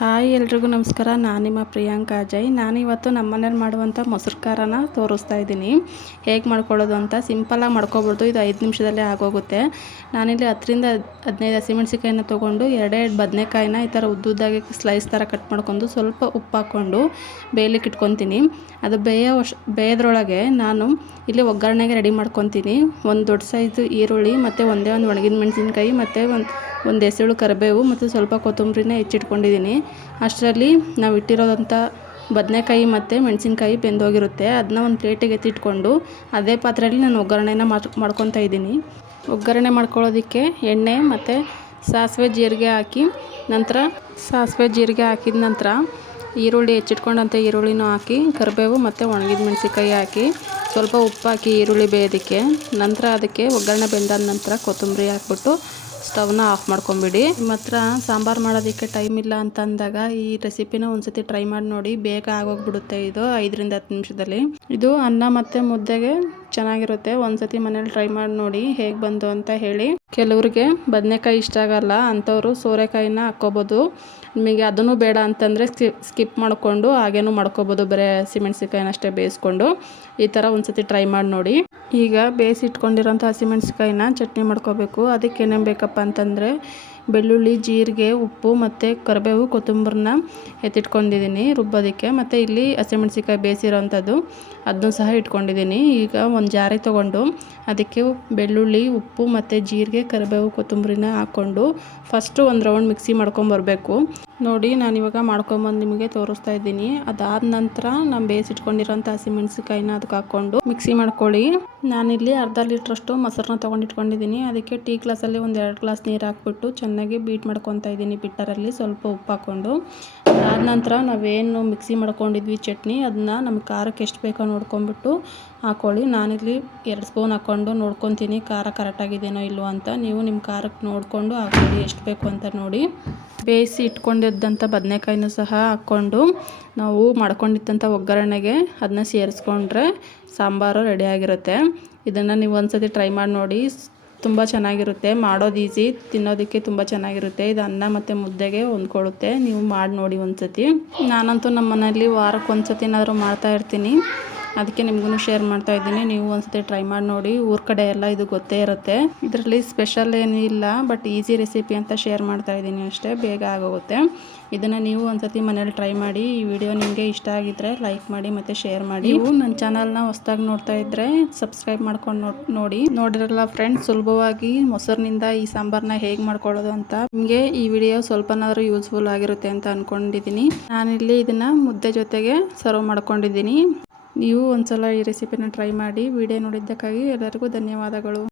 Hi ಎಲ್ರಿಗೂ ನಮಸ್ಕಾರ. ನಾನು ನಿಮ್ಮ ಪ್ರಿಯಾಂಕಾ ಅಜಯ್ ನಾನಿವತ್ತು ನಮ್ಮ ಮನೇಲಿ ಮಾಡುವಂಥ ಮೊಸರು ಖಾರನ ತೋರಿಸ್ತಾ ಇದ್ದೀನಿ. ಹೇಗೆ ಮಾಡ್ಕೊಳ್ಳೋದು ಅಂತ ಸಿಂಪಲಾಗಿ ಮಾಡ್ಕೊಬೋದು ಇದು ಐದು ನಿಮಿಷದಲ್ಲೇ ಆಗೋಗುತ್ತೆ. ನಾನಿಲ್ಲಿ ಹತ್ತರಿಂದ ಹದಿನೈದು ಹಸಿಮೆಣಸಿಕಾಯಿನ ತೊಗೊಂಡು ಎರಡೇ ಎರಡು ಬದನೆಕಾಯಿನ ಈ ಥರ ಉದ್ದುದ್ದಾಗಿ ಸ್ಲೈಸ್ ಥರ ಕಟ್ ಮಾಡ್ಕೊಂಡು ಸ್ವಲ್ಪ ಉಪ್ಪು ಹಾಕ್ಕೊಂಡು ಬೇಯಲಿಕ್ಕೆ ಇಟ್ಕೊತೀನಿ. ಅದು ಬೇಯೋ ಬೇಯೋದ್ರೊಳಗೆ ನಾನು ಇಲ್ಲಿ ಒಗ್ಗರಣೆಗೆ ರೆಡಿ ಮಾಡ್ಕೊತೀನಿ. ಒಂದು ದೊಡ್ಡ ಸೈಜು ಈರುಳ್ಳಿ ಮತ್ತು ಒಂದೇ ಒಂದು ಒಣಗಿದ ಮೆಣಸಿನ್ಕಾಯಿ ಮತ್ತು ಒಂದು ಒಂದು ಎಸಳು ಕರಿಬೇವು ಮತ್ತು ಸ್ವಲ್ಪ ಕೊತ್ತಂಬರಿನ ಹೆಚ್ಚಿಟ್ಕೊಂಡಿದ್ದೀನಿ. ಅಷ್ಟರಲ್ಲಿ ನಾವು ಇಟ್ಟಿರೋದಂಥ ಬದನೆಕಾಯಿ ಮತ್ತು ಮೆಣಸಿನ್ಕಾಯಿ ಬೆಂದೋಗಿರುತ್ತೆ. ಅದನ್ನ ಒಂದು ಪ್ಲೇಟಿಗೆ ಎತ್ತಿಟ್ಕೊಂಡು ಅದೇ ಪಾತ್ರೆಯಲ್ಲಿ ನಾನು ಒಗ್ಗರಣೆನ ಮಾಡ್ಕೊತಾ ಇದ್ದೀನಿ. ಒಗ್ಗರಣೆ ಮಾಡ್ಕೊಳ್ಳೋದಕ್ಕೆ ಎಣ್ಣೆ ಮತ್ತು ಸಾಸಿವೆ ಜೀರಿಗೆ ಹಾಕಿ ನಂತರ ಸಾಸಿವೆ ಜೀರಿಗೆ ಹಾಕಿದ ನಂತರ ಈರುಳ್ಳಿ ಹೆಚ್ಚಿಟ್ಕೊಂಡಂಥ ಈರುಳ್ಳಿನೂ ಹಾಕಿ, ಕರಿಬೇವು ಮತ್ತು ಒಣಗಿದ ಮೆಣಸಿನ್ಕಾಯಿ ಹಾಕಿ, ಸ್ವಲ್ಪ ಉಪ್ಪು ಹಾಕಿ ಈರುಳ್ಳಿ ಬೇಯೋದಕ್ಕೆ. ನಂತರ ಅದಕ್ಕೆ ಒಗ್ಗರಣೆ ಬೆಂದಾದ ನಂತರ ಕೊತ್ತಂಬರಿ ಹಾಕ್ಬಿಟ್ಟು ಸ್ಟವ್ನ ಆಫ್ ಮಾಡ್ಕೊಂಬಿಡಿ. ನಿಮ್ಮ ಹತ್ರ ಸಾಂಬಾರು ಮಾಡೋದಕ್ಕೆ ಟೈಮ್ ಇಲ್ಲ ಅಂತ ಅಂದಾಗ ಈ ರೆಸಿಪಿನ ಒಂದ್ಸತಿ ಟ್ರೈ ಮಾಡಿ ನೋಡಿ, ಬೇಗ ಆಗೋಗ್ಬಿಡುತ್ತೆ ಇದು ಐದರಿಂದ ಹತ್ತು ನಿಮಿಷದಲ್ಲಿ. ಇದು ಅನ್ನ ಮತ್ತು ಮುದ್ದೆಗೆ ಚೆನ್ನಾಗಿರುತ್ತೆ. ಒಂದ್ಸತಿ ಮನೇಲಿ ಟ್ರೈ ಮಾಡಿ ನೋಡಿ ಹೇಗೆ ಬಂತು ಅಂತ ಹೇಳಿ. ಕೆಲವ್ರಿಗೆ ಬದನೆಕಾಯಿ ಇಷ್ಟ ಆಗಲ್ಲ, ಅಂಥವ್ರು ಸೋರೆಕಾಯಿನ ಹಾಕ್ಕೋಬೋದು. ನಿಮಗೆ ಅದನ್ನು ಬೇಡ ಅಂತಂದರೆ ಸ್ಕಿಪ್ ಮಾಡಿಕೊಂಡು ಹಾಗೇನೂ ಮಾಡ್ಕೋಬೋದು, ಬರೀ ಸಿಮೆಣ್ಸಿಕಾಯಿನ ಅಷ್ಟೇ ಬೇಯಿಸ್ಕೊಂಡು. ಈ ಥರ ಒಂದ್ಸತಿ ಟ್ರೈ ಮಾಡಿ ನೋಡಿ. ಈಗ ಬೇಯಿಸಿಟ್ಕೊಂಡಿರೋಂಥ ಹಸಿಮೆಣ್ಸಿಕಾಯಿನ ಚಟ್ನಿ ಮಾಡ್ಕೋಬೇಕು. ಅದಕ್ಕೆ ಏನೇನು ಬೇಕಪ್ಪ ಅಂತಂದರೆ ಬೆಳ್ಳುಳ್ಳಿ, ಜೀರಿಗೆ, ಉಪ್ಪು ಮತ್ತು ಕರಿಬೇವು ಕೊತ್ತಂಬರನ್ನ ಎತ್ತಿಟ್ಕೊಂಡಿದ್ದೀನಿ ರುಬ್ಬೋದಕ್ಕೆ. ಮತ್ತು ಇಲ್ಲಿ ಹಸಿಮೆಣ್ಸಿಕಾಯಿ ಬೇಯಿಸಿರೋವಂಥದ್ದು ಅದನ್ನು ಸಹ ಇಟ್ಕೊಂಡಿದ್ದೀನಿ. ಈಗ ಒಂದು ಜಾರಿ ತೊಗೊಂಡು ಅದಕ್ಕೆ ಬೆಳ್ಳುಳ್ಳಿ, ಉಪ್ಪು ಮತ್ತು ಜೀರಿಗೆ, ಕರಿಬೇವು, ಕೊತ್ತಂಬರಿನ ಹಾಕ್ಕೊಂಡು ಫಸ್ಟು ಒಂದು ರೌಂಡ್ ಮಿಕ್ಸಿ ಮಾಡ್ಕೊಂಬರ್ಬೇಕು. ನೋಡಿ, ನಾನು ಇವಾಗ ಮಾಡ್ಕೊಂಬಂದು ನಿಮಗೆ ತೋರಿಸ್ತಾ ಇದ್ದೀನಿ. ಅದಾದ ನಂತರ ನಾನು ಬೇಯಿಸಿಟ್ಕೊಂಡಿರೋಂಥ ಹಸಿಮೆಣಸಿಕಾಯಿನ ಅದಕ್ಕೆ ಹಾಕ್ಕೊಂಡು ಮಿಕ್ಸಿ ಮಾಡ್ಕೊಳ್ಳಿ. ನಾನಿಲ್ಲಿ ಅರ್ಧ ಲೀಟ್ರಷ್ಟು ಮೊಸರನ್ನ ತೊಗೊಂಡಿಟ್ಕೊಂಡಿದ್ದೀನಿ. ಅದಕ್ಕೆ ಟೀ ಗ್ಲಾಸಲ್ಲಿ ಒಂದು ಎರಡು ಗ್ಲಾಸ್ ನೀರು ಹಾಕ್ಬಿಟ್ಟು ಚೆನ್ನಾಗಿ ಬೀಟ್ ಮಾಡ್ಕೊತಾ ಇದ್ದೀನಿ ಬಿಟ್ಟರಲ್ಲಿ ಸ್ವಲ್ಪ ಉಪ್ಪು ಹಾಕ್ಕೊಂಡು. ಅದಾದ ನಂತರ ನಾವೇನು ಮಿಕ್ಸಿ ಮಾಡ್ಕೊಂಡಿದ್ವಿ ಚಟ್ನಿ ಅದನ್ನ ನಮ್ಗೆ ಖಾರಕ್ಕೆ ಎಷ್ಟು ಬೇಕೋ ನೋಡ್ಕೊಂಬಿಟ್ಟು ಹಾಕ್ಕೊಳ್ಳಿ ನಾನಿಲ್ಲಿ ಎರಡು ಸ್ಪೂನ್ ಹಾಕ್ಕೊಂಡು ನೋಡ್ಕೊತೀನಿ ಖಾರ ಕರೆಕ್ಟಾಗಿದೆಯೋ ಇಲ್ಲೋ ಅಂತ. ನೀವು ನಿಮ್ಮ ಖಾರಕ್ಕೆ ನೋಡಿಕೊಂಡು ಹಾಕ್ಕೊಳ್ಳಿ ಎಷ್ಟು ಬೇಕು ಅಂತ ನೋಡಿ. ಬೇಯಿಸಿ ಇಟ್ಕೊಂಡಿದ್ದಂಥ ಬದನೆಕಾಯಿನೂ ಸಹ ಹಾಕ್ಕೊಂಡು ನಾವು ಮಾಡ್ಕೊಂಡಿದ್ದಂಥ ಒಗ್ಗರಣೆಗೆ ಅದನ್ನ ಸೇರಿಸ್ಕೊಂಡ್ರೆ ಸಾಂಬಾರು ರೆಡಿಯಾಗಿರುತ್ತೆ ಇದನ್ನು ನೀವು ಒಂದ್ಸತಿ ಟ್ರೈ ಮಾಡಿ ನೋಡಿ. ತುಂಬ ಚೆನ್ನಾಗಿರುತ್ತೆ. ಮಾಡೋದು ಈಸಿ ತಿನ್ನೋದಕ್ಕೆ ತುಂಬ ಚೆನ್ನಾಗಿರುತ್ತೆ. ಇದು ಅನ್ನ ಮತ್ತು ಮುದ್ದೆಗೆ ಹೊಂದ್ಕೊಳ್ಳುತ್ತೆ. ನೀವು ಮಾಡಿ ನೋಡಿ ಒಂದು ಸತಿ ನಾನಂತೂ ನಮ್ಮ ಮನೆಯಲ್ಲಿ ವಾರಕ್ಕೆ ಒಂದು ಸತಿನಾದರೂ ಮಾಡ್ತಾ ಇರ್ತೀನಿ. ಅದಕ್ಕೆ ನಿಮಗೂ ಶೇರ್ ಮಾಡ್ತಾ ಇದ್ದೀನಿ. ನೀವು ಒಂದ್ಸತಿ ಟ್ರೈ ಮಾಡಿ ನೋಡಿ. ಊರ ಕಡೆ ಎಲ್ಲ ಇದು ಗೊತ್ತೇ ಇರುತ್ತೆ. ಇದರಲ್ಲಿ ಸ್ಪೆಷಲ್ ಏನಿಲ್ಲ ಬಟ್ ಈಸಿ ರೆಸಿಪಿ ಅಂತ ಶೇರ್ ಮಾಡ್ತಾ ಇದ್ದೀನಿ ಅಷ್ಟೇ. ಬೇಗ ಆಗೋಗುತ್ತೆ. ಇದನ್ನು ನೀವು ಒಂದ್ಸತಿ ಮನೇಲಿ ಟ್ರೈ ಮಾಡಿ. ಈ ವಿಡಿಯೋ ನಿಮಗೆ ಇಷ್ಟ ಆಗಿದ್ರೆ ಲೈಕ್ ಮಾಡಿ ಮತ್ತು ಶೇರ್ ಮಾಡಿ. ನೀವು ನನ್ನ ಚಾನಲ್ನ ಹೊಸ್ದಾಗಿ ನೋಡ್ತಾ ಇದ್ದರೆ ಸಬ್ಸ್ಕ್ರೈಬ್ ಮಾಡ್ಕೊಂಡು ನೋಡಿ ನೋಡಿರಲ್ಲ ಫ್ರೆಂಡ್ಸ್ ಸುಲಭವಾಗಿ ಮೊಸರಿನಿಂದ ಈ ಸಾಂಬಾರನ್ನ ಹೇಗೆ ಮಾಡ್ಕೊಳ್ಳೋದು ಅಂತ. ನಿಮಗೆ ಈ ವಿಡಿಯೋ ಸ್ವಲ್ಪನಾದರೂ ಯೂಸ್ಫುಲ್ ಆಗಿರುತ್ತೆ ಅಂತ ಅಂದ್ಕೊಂಡಿದ್ದೀನಿ ನಾನಿಲ್ಲಿ ಇದನ್ನು ಮುದ್ದೆ ಜೊತೆಗೆ ಸರ್ವ್ ಮಾಡ್ಕೊಂಡಿದ್ದೀನಿ. ನೀವು ಒಂದ್ಸಲ ಈ ರೆಸಿಪಿನ ಟ್ರೈ ಮಾಡಿ ವಿಡಿಯೋ ನೋಡಿದ್ದಕ್ಕಾಗಿ ಎಲ್ಲರಿಗೂ ಧನ್ಯವಾದಗಳು.